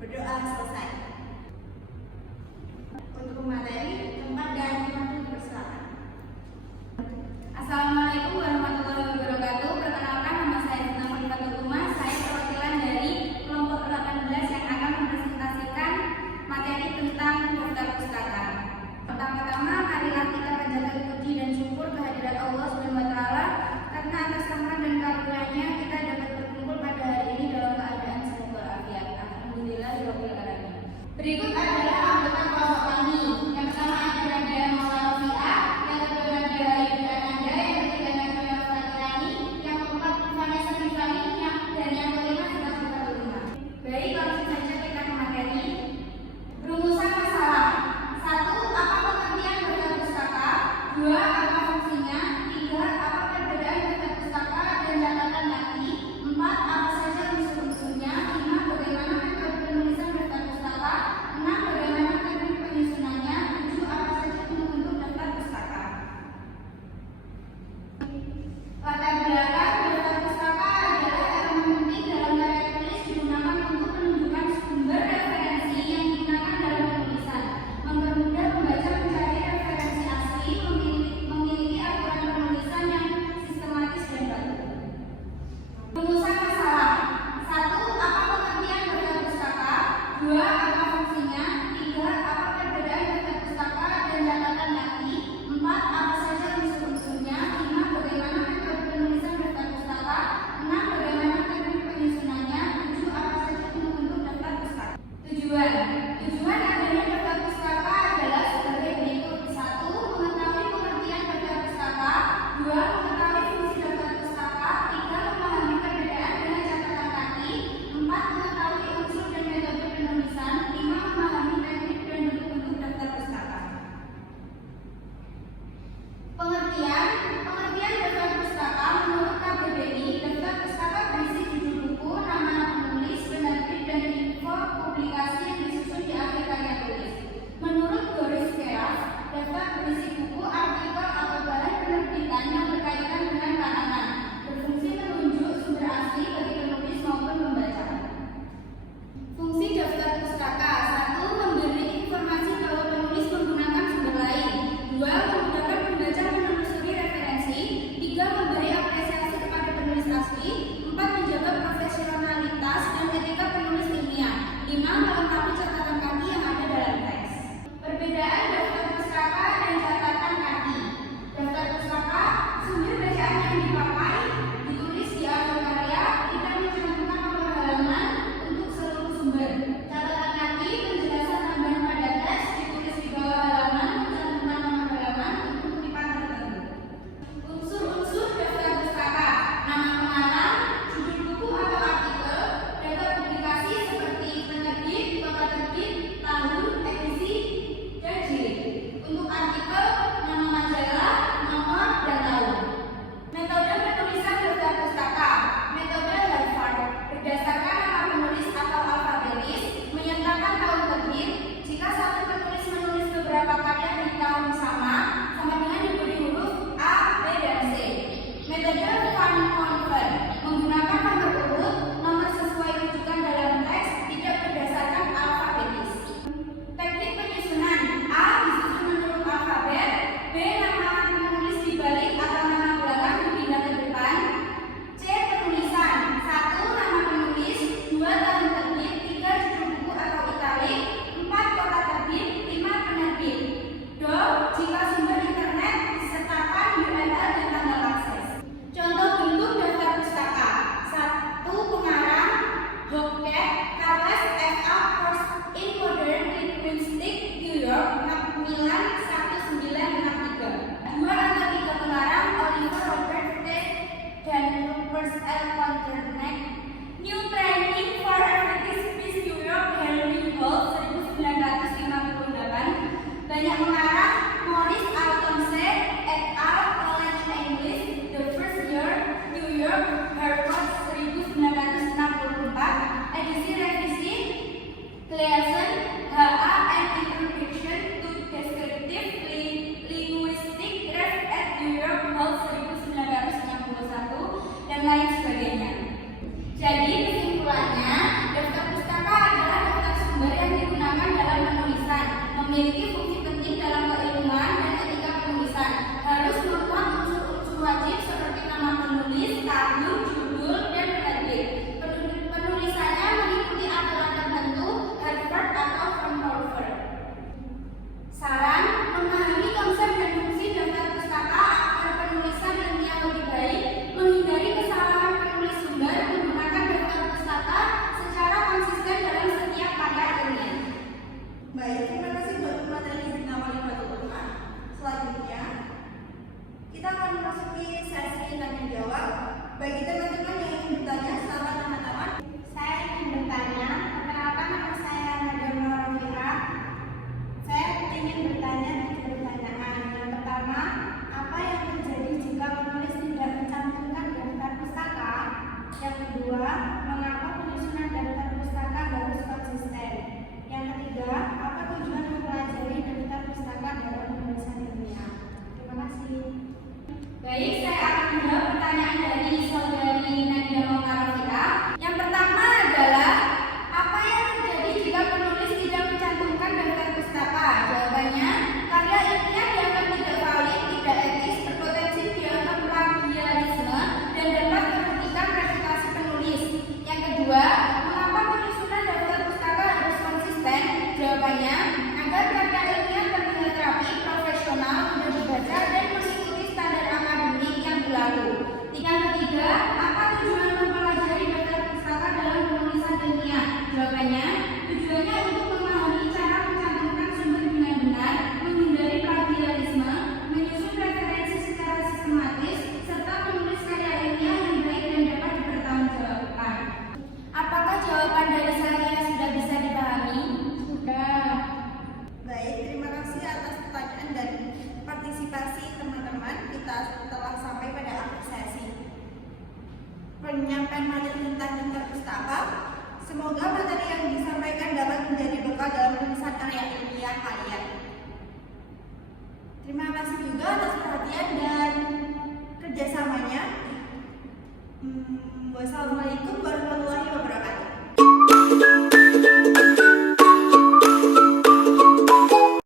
Berdoa selesai. Untuk materi, tempat dan waktu dipersilakan. Assalamualaikum warahmatullahi wabarakatuh. Perkenalkan, nama saya Dina Fatul Umar. Saya perwakilan dari kelompok 18 yang akan mempresentasikan materi tentang daftar pustaka. Pertama-tama, marilah kita panjatkan puji dan syukur kehadirat Allah SWT karena atas rahmat dan karunia-Nya kita dapat berkumpul pada hari ini dalam keadaan sehat walafiat. Alhamdulillahirabbil alamin. Berikut adalah anggota kelompok kami. Yang pertama ada Nadia Maulana Fi'ah, yang kedua Nadia Ayu Ananda, yang ketiga Nadia Fatirani, yang keempat Vanessa Rifani, dan yang kelima Sita Fatul. Baik, langsung saja kita ke materi. Rumusan masalah. 1. Apa pengertian daftar pustaka? 2. Apa fungsinya? 3. Apa perbedaan daftar pustaka dan catatan kaki? 4. Apa saja unsur-unsurnya? 5. Bagaimana metode penulisan daftar pustaka? 6. Bagaimana teknik penyusunannya? 7. Apa saja bentuk daftar pustaka? Latar belakang daftar pustaka adalah elemen penting dalam karya tulis digunakan untuk menunjukkan sumber referensi yang digunakan dalam penulisan, mempermudah pembaca mencari referensi asli, memiliki aturan penulisan yang sistematis dan baku. Rumusan masalah. 1. Apa pengertian daftar pustaka? 2. Apa fungsinya? 3. Apa perbedaan daftar pustaka dan catatan kaki? 4. Apa saja unsur-unsurnya? 5. Bagaimana metode penulisan daftar pustaka? 6. Bagaimana teknik penyusunannya? 7. Apa saja bentuk daftar pustaka? Tujuan adanya daftar pustaka adalah sebagai berikut. 1. Mengetahui pengertian daftar pustaka. 2. Mengetahui fungsi daftar pustaka. 3. Memahami perbedaan dengan catatan kaki. 4. Mengetahui unsur dan metode penulisan. 5. Memahami teknik dan bentuk-bentuk daftar pustaka. Pengertian daftar pustaka menurut KBBI, daftar pustaka berisi judul buku, nama penulis, penerbit, dan info publikasi yang disusun di akhir karya tulis. Menurut Doris Keras, daftar berisi buku, artikel, atau bahan penerbitan yang berkaitan dengan karangan, berfungsi menunjuk sumber asli bagi penulis maupun pembaca. penulisan karya ilmiah kalian. Terima kasih juga atas perhatian dan kerjasamanya. Wassalamualaikum warahmatullahi wabarakatuh.